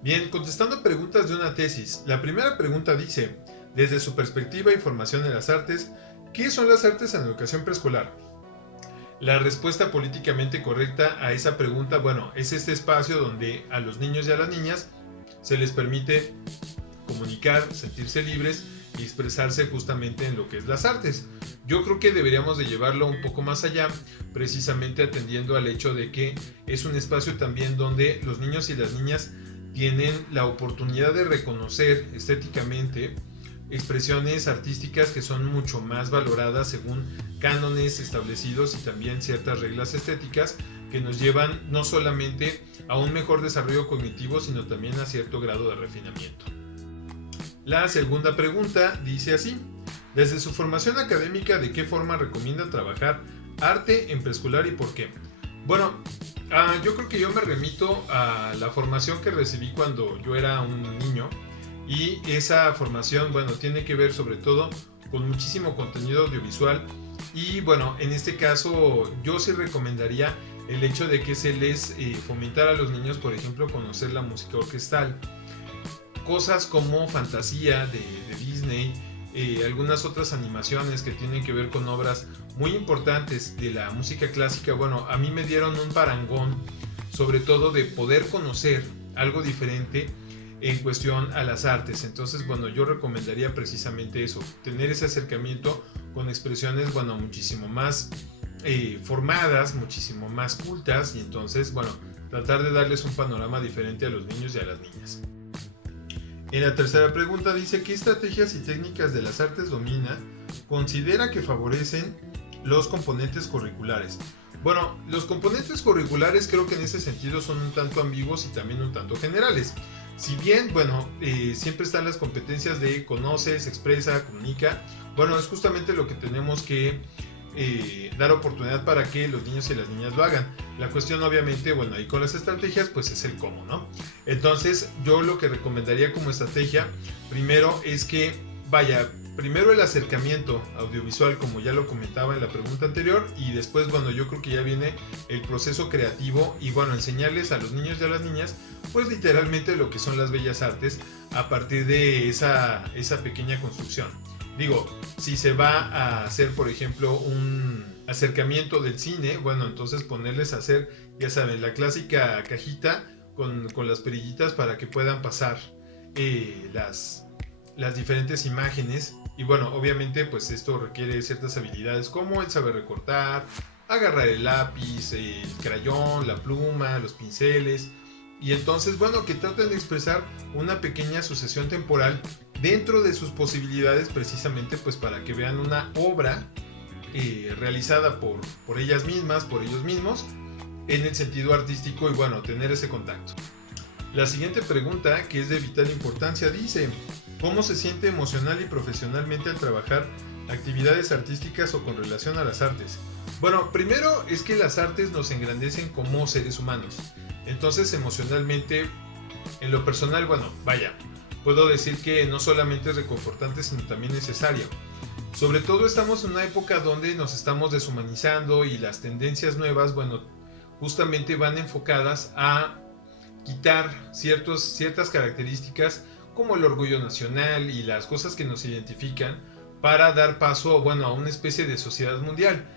Bien, contestando preguntas de una tesis. La primera pregunta dice, desde su perspectiva y formación en las artes, ¿qué son las artes en educación preescolar? La respuesta políticamente correcta a esa pregunta, bueno, es este espacio donde a los niños y a las niñas se les permite comunicar, sentirse libres y expresarse justamente en lo que es las artes. Yo creo que deberíamos de llevarlo un poco más allá, precisamente atendiendo al hecho de que es un espacio también donde los niños y las niñas tienen la oportunidad de reconocer estéticamente expresiones artísticas que son mucho más valoradas según cánones establecidos y también ciertas reglas estéticas que nos llevan no solamente a un mejor desarrollo cognitivo, sino también a cierto grado de refinamiento. La segunda pregunta dice así, desde su formación académica, ¿de qué forma recomienda trabajar arte en preescolar y por qué? Bueno, yo creo que yo me remito a la formación que recibí cuando yo era un niño y esa formación, bueno, tiene que ver sobre todo con muchísimo contenido audiovisual y bueno, en este caso yo sí recomendaría el hecho de que se les fomentara a los niños, por ejemplo, conocer la música orquestal, cosas como fantasía de Disney, algunas otras animaciones que tienen que ver con obras muy importantes de la música clásica. Bueno, a mí me dieron un parangón, sobre todo de poder conocer algo diferente en cuestión a las artes. Entonces, bueno, yo recomendaría precisamente eso, tener ese acercamiento con expresiones, bueno, muchísimo más formadas, muchísimo más cultas y entonces, bueno, tratar de darles un panorama diferente a los niños y a las niñas. En la tercera pregunta dice, ¿qué estrategias y técnicas de las artes domina? Considera que favorecen los componentes curriculares. Bueno, los componentes curriculares creo que en ese sentido son un tanto ambiguos y también un tanto generales. Si bien, bueno, siempre están las competencias de conoce, se expresa, comunica, bueno, es justamente lo que tenemos que dar oportunidad para que los niños y las niñas lo hagan. La cuestión obviamente, bueno, ahí con las estrategias pues es el cómo, ¿no? Entonces yo lo que recomendaría como estrategia primero es que vaya, primero el acercamiento audiovisual como ya lo comentaba en la pregunta anterior y después, bueno, yo creo que ya viene el proceso creativo y bueno, enseñarles a los niños y a las niñas pues literalmente lo que son las bellas artes a partir de esa pequeña construcción. Digo, si se va a hacer, por ejemplo, un acercamiento del cine, bueno, entonces ponerles a hacer, ya saben, la clásica cajita con las perillitas para que puedan pasar las diferentes imágenes. Y bueno, obviamente, pues esto requiere ciertas habilidades como el saber recortar, agarrar el lápiz, el crayón, la pluma, los pinceles. Y entonces, bueno, que traten de expresar una pequeña sucesión temporal dentro de sus posibilidades precisamente pues para que vean una obra realizada por ellas mismas, por ellos mismos, en el sentido artístico y bueno, tener ese contacto. La siguiente pregunta, que es de vital importancia, dice, ¿cómo se siente emocional y profesionalmente al trabajar actividades artísticas o con relación a las artes? Bueno, primero es que las artes nos engrandecen como seres humanos. Entonces, emocionalmente, en lo personal, bueno, vaya, puedo decir que no solamente es reconfortante, sino también necesario. Sobre todo estamos en una época donde nos estamos deshumanizando y las tendencias nuevas, bueno, justamente van enfocadas a quitar ciertas características como el orgullo nacional y las cosas que nos identifican para dar paso, bueno, a una especie de sociedad mundial.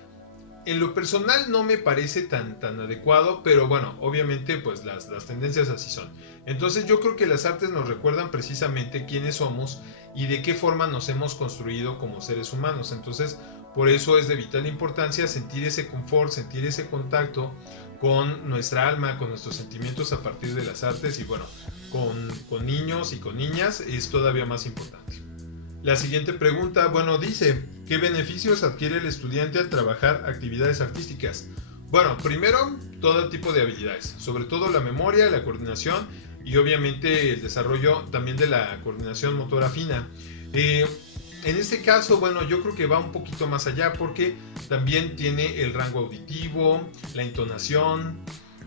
En lo personal no me parece tan adecuado, pero bueno, obviamente pues las tendencias así son. Entonces yo creo que las artes nos recuerdan precisamente quiénes somos y de qué forma nos hemos construido como seres humanos. Entonces por eso es de vital importancia sentir ese confort, sentir ese contacto con nuestra alma, con nuestros sentimientos a partir de las artes y bueno, con niños y con niñas es todavía más importante. La siguiente pregunta, bueno, dice, ¿qué beneficios adquiere el estudiante al trabajar actividades artísticas? Bueno, primero, todo tipo de habilidades, sobre todo la memoria, la coordinación y obviamente el desarrollo también de la coordinación motora fina. En este caso, bueno, yo creo que va un poquito más allá porque también tiene el rango auditivo, la entonación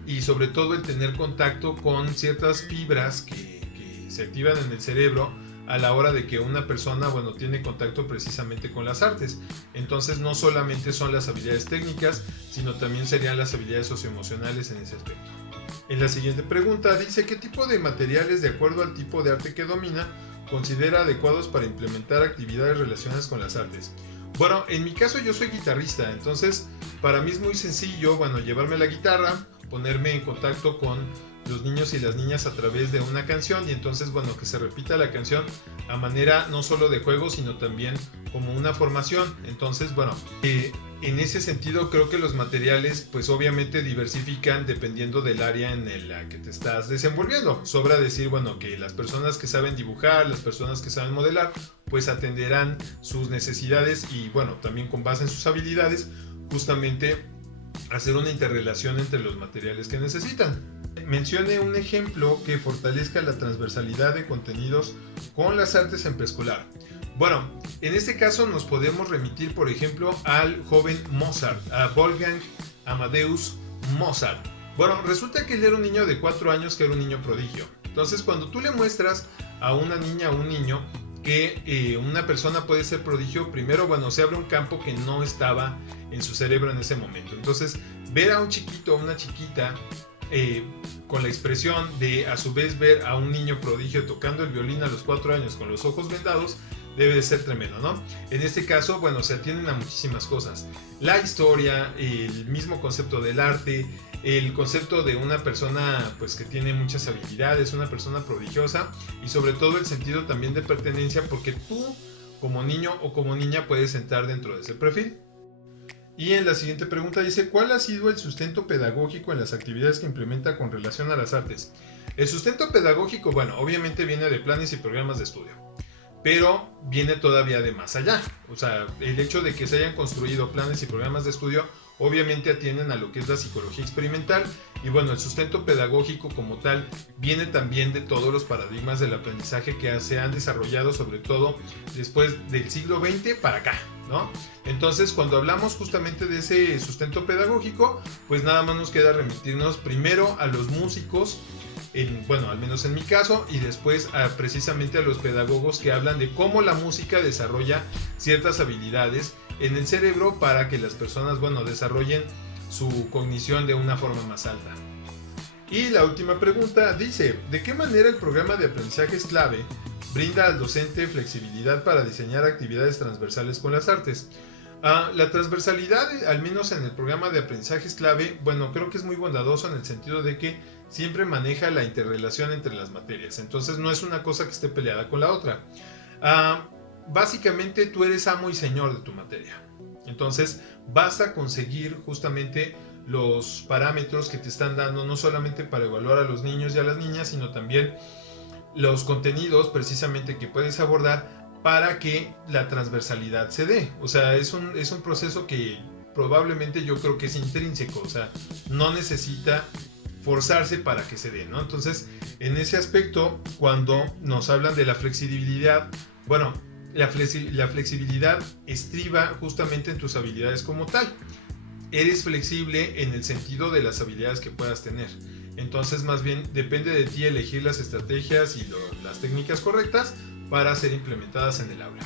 y sobre todo el tener contacto con ciertas fibras que se activan en el cerebro a la hora de que una persona, bueno, tiene contacto precisamente con las artes. Entonces no solamente son las habilidades técnicas, sino también serían las habilidades socioemocionales en ese aspecto. En la siguiente pregunta dice, ¿qué tipo de materiales, de acuerdo al tipo de arte que domina, considera adecuados para implementar actividades relacionadas con las artes? Bueno, en mi caso yo soy guitarrista, entonces para mí es muy sencillo, bueno, llevarme la guitarra, ponerme en contacto con los niños y las niñas a través de una canción y entonces, bueno, que se repita la canción a manera no solo de juego, sino también como una formación. Entonces, bueno, en ese sentido creo que los materiales pues obviamente diversifican dependiendo del área en la que te estás desenvolviendo. Sobra decir, bueno, que las personas que saben dibujar, las personas que saben modelar, pues atenderán sus necesidades y bueno, también con base en sus habilidades, justamente hacer una interrelación entre los materiales que necesitan. Mencione un ejemplo que fortalezca la transversalidad de contenidos con las artes en preescolar. Bueno, en este caso nos podemos remitir, por ejemplo, al joven Mozart, a Wolfgang Amadeus Mozart. Bueno, resulta que él era un niño de 4 años que era un niño prodigio. Entonces, cuando tú le muestras a una niña o un niño que una persona puede ser prodigio, primero, bueno, se abre un campo que no estaba en su cerebro en ese momento. Entonces, ver a un chiquito o una chiquita con la expresión de a su vez ver a un niño prodigio tocando el violín a los 4 años con los ojos vendados, debe de ser tremendo, ¿no? En este caso, bueno, se atienden a muchísimas cosas. La historia, el mismo concepto del arte, el concepto de una persona pues que tiene muchas habilidades, una persona prodigiosa y sobre todo el sentido también de pertenencia porque tú como niño o como niña puedes entrar dentro de ese perfil. Y en la siguiente pregunta dice, ¿cuál ha sido el sustento pedagógico en las actividades que implementa con relación a las artes? El sustento pedagógico, bueno, obviamente viene de planes y programas de estudio, pero viene todavía de más allá. O sea, el hecho de que se hayan construido planes y programas de estudio obviamente atienden a lo que es la psicología experimental y bueno, el sustento pedagógico como tal viene también de todos los paradigmas del aprendizaje que se han desarrollado sobre todo después del siglo XX para acá, ¿no? Entonces, cuando hablamos justamente de ese sustento pedagógico, pues nada más nos queda remitirnos primero a los músicos, bueno, al menos en mi caso, y después precisamente a los pedagogos que hablan de cómo la música desarrolla ciertas habilidades en el cerebro para que las personas, bueno, desarrollen su cognición de una forma más alta. Y la última pregunta dice, ¿de qué manera el programa de aprendizaje es clave brinda al docente flexibilidad para diseñar actividades transversales con las artes? La transversalidad, al menos en el programa de aprendizaje es clave, bueno, creo que es muy bondadoso en el sentido de que siempre maneja la interrelación entre las materias, entonces no es una cosa que esté peleada con la otra. Básicamente tú eres amo y señor de tu materia, entonces basta conseguir justamente los parámetros que te están dando, no solamente para evaluar a los niños y a las niñas, sino también los contenidos precisamente que puedes abordar para que la transversalidad se dé. O sea, es un proceso que probablemente yo creo que es intrínseco, o sea, no necesita forzarse para que se dé, ¿no? Entonces, en ese aspecto, cuando nos hablan de la flexibilidad, bueno, la flexibilidad estriba justamente en tus habilidades como tal. Eres flexible en el sentido de las habilidades que puedas tener. Entonces, más bien, depende de ti elegir las estrategias y las técnicas correctas para ser implementadas en el aula.